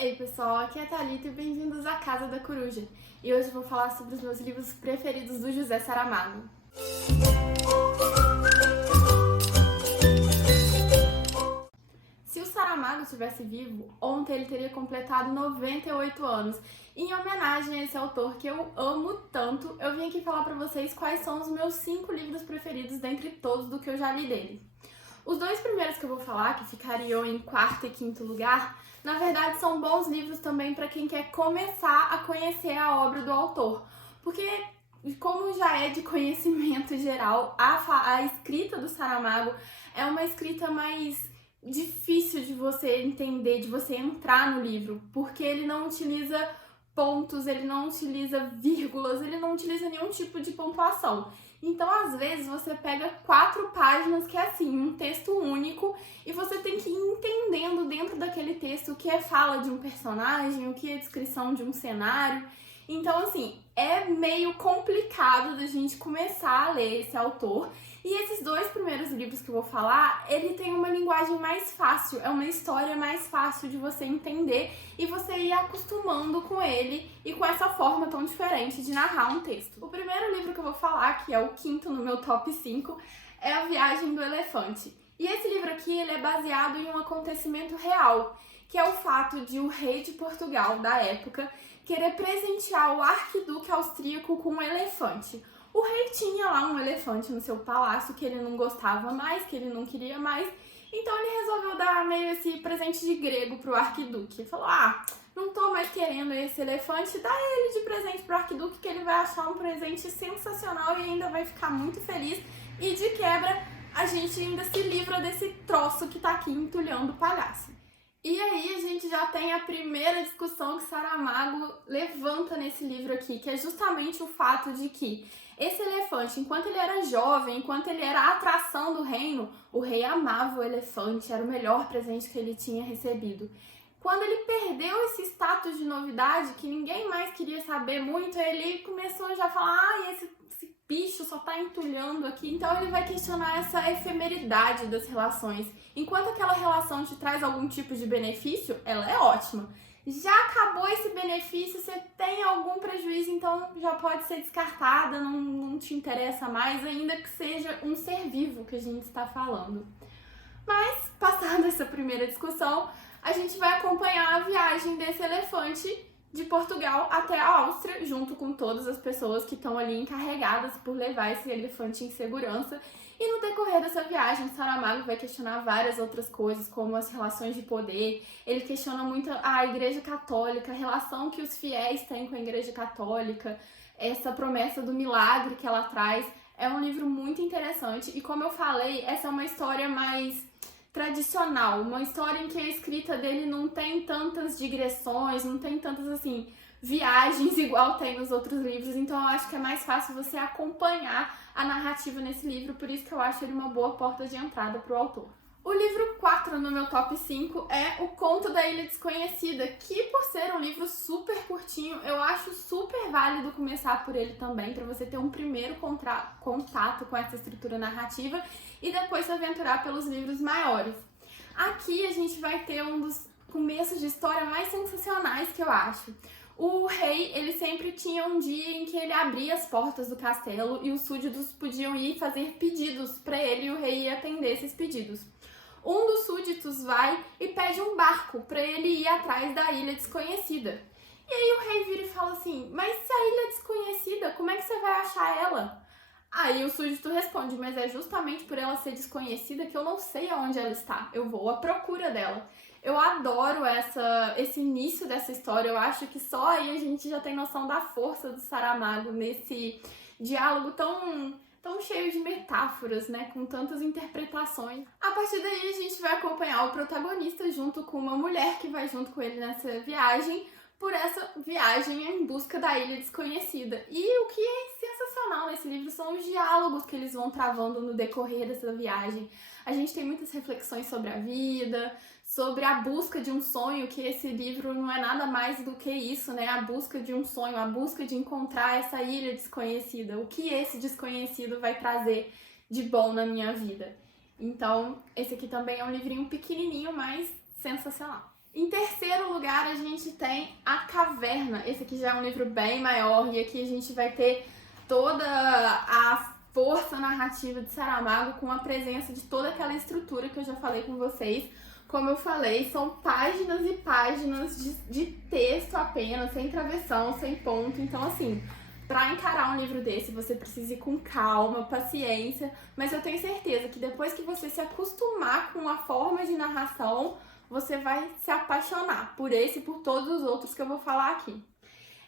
Ei pessoal, aqui é a Thalita e bem-vindos à Casa da Coruja. E hoje eu vou falar sobre os meus livros preferidos do José Saramago. Se o Saramago estivesse vivo, ontem ele teria completado 98 anos. E em homenagem a esse autor que eu amo tanto, eu vim aqui falar pra vocês quais são os meus 5 livros preferidos dentre todos do que eu já li dele. Os 2 primeiros que eu vou falar, que ficariam em 4º e 5º lugar, na verdade são bons livros também para quem quer começar a conhecer a obra do autor. Porque, como já é de conhecimento geral, a escrita do Saramago é uma escrita mais difícil de você entender, de você entrar no livro, porque ele não utiliza pontos, ele não utiliza vírgulas, ele não utiliza nenhum tipo de pontuação. Então, às vezes, você pega 4 páginas que é assim, um texto único, e você tem que ir entendendo dentro daquele texto o que é fala de um personagem, o que é descrição de um cenário. Então, assim, é meio complicado da gente começar a ler esse autor. E esses 2 primeiros livros que eu vou falar, ele tem uma linguagem mais fácil, é uma história mais fácil de você entender e você ir acostumando com ele e com essa forma tão diferente de narrar um texto. O primeiro livro que eu vou falar, que é o 5º no meu top 5, é A Viagem do Elefante. E esse livro aqui, ele é baseado em um acontecimento real, que é o fato de o rei de Portugal da época querer presentear o arquiduque austríaco com um elefante. O rei tinha lá um elefante no seu palácio que ele não gostava mais, que ele não queria mais, então ele resolveu dar meio esse presente de grego pro arquiduque. Ele falou, não tô mais querendo esse elefante, dá ele de presente pro arquiduque que ele vai achar um presente sensacional e ainda vai ficar muito feliz. E de quebra, a gente ainda se livra desse troço que tá aqui entulhando o palhaço. E aí a gente já tem a primeira discussão que Saramago levanta nesse livro aqui, que é justamente o fato de que esse elefante, enquanto ele era jovem, enquanto ele era a atração do reino, o rei amava o elefante, era o melhor presente que ele tinha recebido. Quando ele perdeu esse status de novidade, que ninguém mais queria saber muito, ele começou já a falar, esse bicho só tá entulhando aqui. Então ele vai questionar essa efemeridade das relações. Enquanto aquela relação te traz algum tipo de benefício, ela é ótima. Já acabou esse benefício, você tem algum prejuízo, então já pode ser descartada, não te interessa mais, ainda que seja um ser vivo que a gente está falando. Mas, passada essa primeira discussão, a gente vai acompanhar a viagem desse elefante de Portugal até a Áustria, junto com todas as pessoas que estão ali encarregadas por levar esse elefante em segurança. E no decorrer dessa viagem, Saramago vai questionar várias outras coisas, como as relações de poder. Ele questiona muito a Igreja Católica, a relação que os fiéis têm com a Igreja Católica, essa promessa do milagre que ela traz. É um livro muito interessante e, como eu falei, essa é uma história mais tradicional, uma história em que a escrita dele não tem tantas digressões, não tem tantas, assim, viagens igual tem nos outros livros, então eu acho que é mais fácil você acompanhar a narrativa nesse livro, por isso que eu acho ele uma boa porta de entrada para o autor. O livro 4 no meu top 5 é O Conto da Ilha Desconhecida, que por ser um livro super curtinho, eu acho super válido começar por ele também, para você ter um primeiro contato com essa estrutura narrativa e depois se aventurar pelos livros maiores. Aqui a gente vai ter um dos começos de história mais sensacionais que eu acho. O rei, ele sempre tinha um dia em que ele abria as portas do castelo e os súditos podiam ir fazer pedidos para ele e o rei ia atender esses pedidos. Um dos súditos vai e pede um barco para ele ir atrás da Ilha Desconhecida. E aí o rei vira e fala assim, mas se a ilha é desconhecida, como é que você vai achar ela? Aí o súdito responde, mas é justamente por ela ser desconhecida que eu não sei aonde ela está, eu vou à procura dela. Eu adoro esse início dessa história, eu acho que só aí a gente já tem noção da força do Saramago nesse diálogo tão cheio de metáforas, né, com tantas interpretações. A partir daí a gente vai acompanhar o protagonista junto com uma mulher que vai junto com ele nessa viagem, por essa viagem em busca da Ilha Desconhecida. E o que é sensacional nesse livro são os diálogos que eles vão travando no decorrer dessa viagem. A gente tem muitas reflexões sobre a vida, sobre a busca de um sonho, que esse livro não é nada mais do que isso, né? A busca de um sonho, a busca de encontrar essa ilha desconhecida. O que esse desconhecido vai trazer de bom na minha vida. Então, esse aqui também é um livrinho pequenininho, mas sensacional. Em terceiro lugar, a gente tem A Caverna. Esse aqui já é um livro bem maior e aqui a gente vai ter toda a força narrativa de Saramago com a presença de toda aquela estrutura que eu já falei com vocês. Como eu falei, são páginas e páginas de texto apenas, sem travessão, sem ponto. Então, assim, para encarar um livro desse, você precisa ir com calma, paciência, mas eu tenho certeza que depois que você se acostumar com a forma de narração, você vai se apaixonar por esse e por todos os outros que eu vou falar aqui.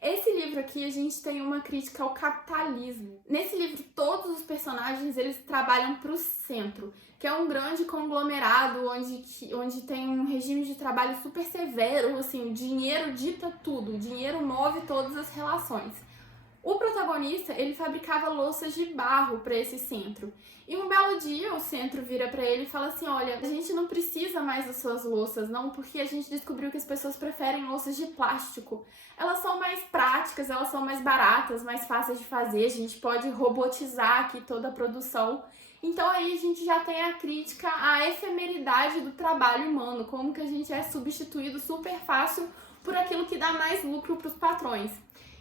Esse livro aqui, a gente tem uma crítica ao capitalismo. Nesse livro, todos os personagens, eles trabalham para o centro, que é um grande conglomerado onde tem um regime de trabalho super severo, assim, o dinheiro dita tudo, o dinheiro move todas as relações. O protagonista, ele fabricava louças de barro para esse centro. E um belo dia o centro vira para ele e fala assim: olha, a gente não precisa mais das suas louças, não, porque a gente descobriu que as pessoas preferem louças de plástico. Elas são mais práticas, elas são mais baratas, mais fáceis de fazer, a gente pode robotizar aqui toda a produção. Então aí a gente já tem a crítica à efemeridade do trabalho humano, como que a gente é substituído super fácil por aquilo que dá mais lucro para os patrões.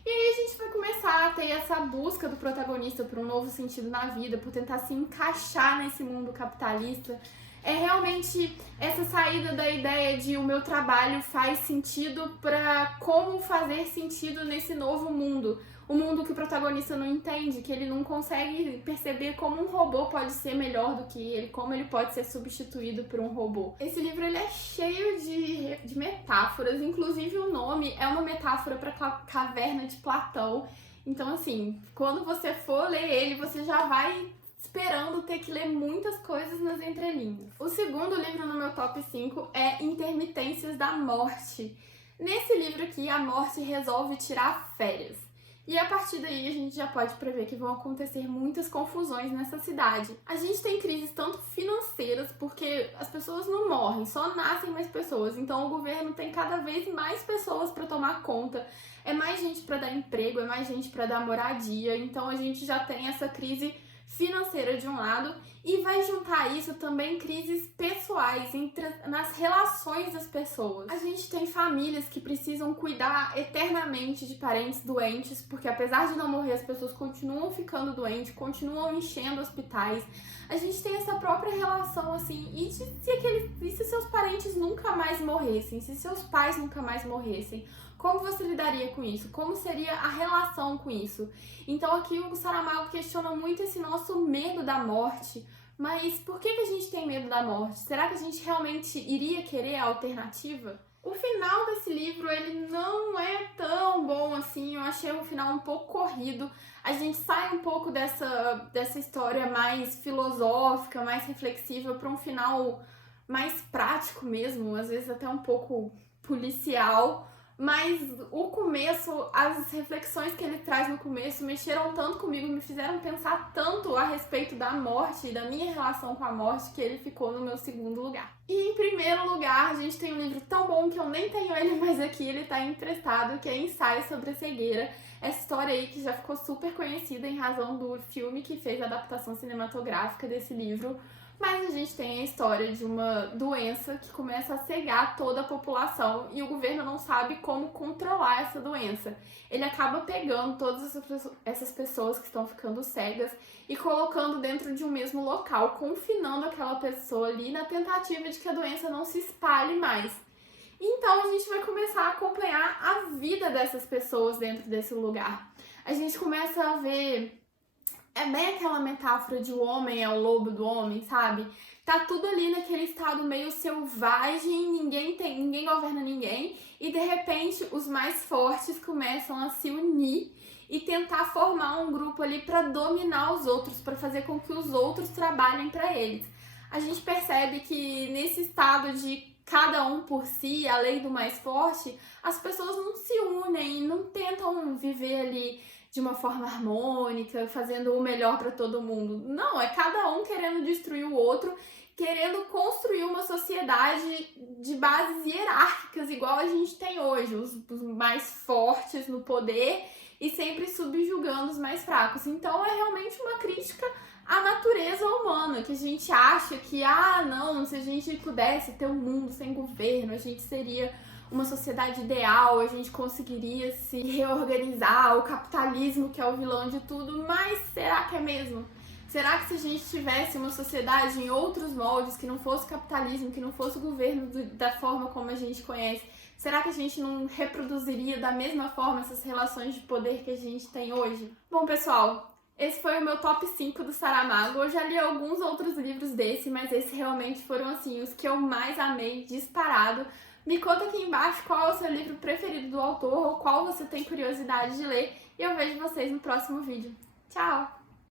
E aí a gente vai começar a ter essa busca do protagonista por um novo sentido na vida, por tentar se encaixar nesse mundo capitalista. É realmente essa saída da ideia de o meu trabalho faz sentido para como fazer sentido nesse novo mundo. O mundo que o protagonista não entende, que ele não consegue perceber como um robô pode ser melhor do que ele, como ele pode ser substituído por um robô. Esse livro ele é cheio de metáforas, inclusive o nome é uma metáfora para a caverna de Platão. Então, assim, quando você for ler ele, você já vai esperando ter que ler muitas coisas nas entrelinhas. O segundo livro no meu top 5 é Intermitências da Morte. Nesse livro aqui, a morte resolve tirar férias. E a partir daí a gente já pode prever que vão acontecer muitas confusões nessa cidade. A gente tem crises tanto financeiras, porque as pessoas não morrem, só nascem mais pessoas. Então o governo tem cada vez mais pessoas para tomar conta. É mais gente para dar emprego, é mais gente para dar moradia. Então a gente já tem essa crise financeira de um lado e vai juntar isso também crises pessoais nas relações das pessoas. A gente tem famílias que precisam cuidar eternamente de parentes doentes, porque apesar de não morrer, as pessoas continuam ficando doentes, continuam enchendo hospitais. A gente tem essa própria relação assim, e se seus parentes nunca mais morressem, se seus pais nunca mais morressem? Como você lidaria com isso? Como seria a relação com isso? Então aqui o Saramago questiona muito esse nosso medo da morte. Mas por que a gente tem medo da morte? Será que a gente realmente iria querer a alternativa? O final desse livro, ele não é tão bom assim, eu achei um final um pouco corrido. A gente sai um pouco dessa história mais filosófica, mais reflexiva, para um final mais prático mesmo, às vezes até um pouco policial. Mas o começo, as reflexões que ele traz no começo mexeram tanto comigo, me fizeram pensar tanto a respeito da morte e da minha relação com a morte, que ele ficou no meu segundo lugar. E em primeiro lugar, a gente tem um livro tão bom que eu nem tenho ele, mas aqui ele tá emprestado, que é Ensaio sobre a Cegueira. Essa história aí que já ficou super conhecida em razão do filme que fez a adaptação cinematográfica desse livro. Mas a gente tem a história de uma doença que começa a cegar toda a população e o governo não sabe como controlar essa doença. Ele acaba pegando todas essas pessoas que estão ficando cegas e colocando dentro de um mesmo local, confinando aquela pessoa ali na tentativa de que a doença não se espalhe mais. Então a gente vai começar a acompanhar a vida dessas pessoas dentro desse lugar. A gente começa a ver... É bem aquela metáfora de o homem é o lobo do homem, sabe? Tá tudo ali naquele estado meio selvagem, ninguém governa ninguém, e de repente os mais fortes começam a se unir e tentar formar um grupo ali para dominar os outros, para fazer com que os outros trabalhem para eles. A gente percebe que nesse estado de cada um por si, a lei do mais forte, as pessoas não se unem e não tentam viver ali de uma forma harmônica, fazendo o melhor para todo mundo. Não, é cada um querendo destruir o outro, querendo construir uma sociedade de bases hierárquicas, igual a gente tem hoje, os mais fortes no poder e sempre subjugando os mais fracos. Então é realmente uma crítica a natureza humana, que a gente acha que, não, se a gente pudesse ter um mundo sem governo, a gente seria uma sociedade ideal, a gente conseguiria se reorganizar, o capitalismo que é o vilão de tudo, mas será que é mesmo? Será que se a gente tivesse uma sociedade em outros moldes, que não fosse capitalismo, que não fosse o governo da forma como a gente conhece, será que a gente não reproduziria da mesma forma essas relações de poder que a gente tem hoje? Bom, pessoal, esse foi o meu top 5 do Saramago. Eu já li alguns outros livros desse, mas esses realmente foram, assim, os que eu mais amei, disparado. Me conta aqui embaixo qual é o seu livro preferido do autor ou qual você tem curiosidade de ler. E eu vejo vocês no próximo vídeo. Tchau!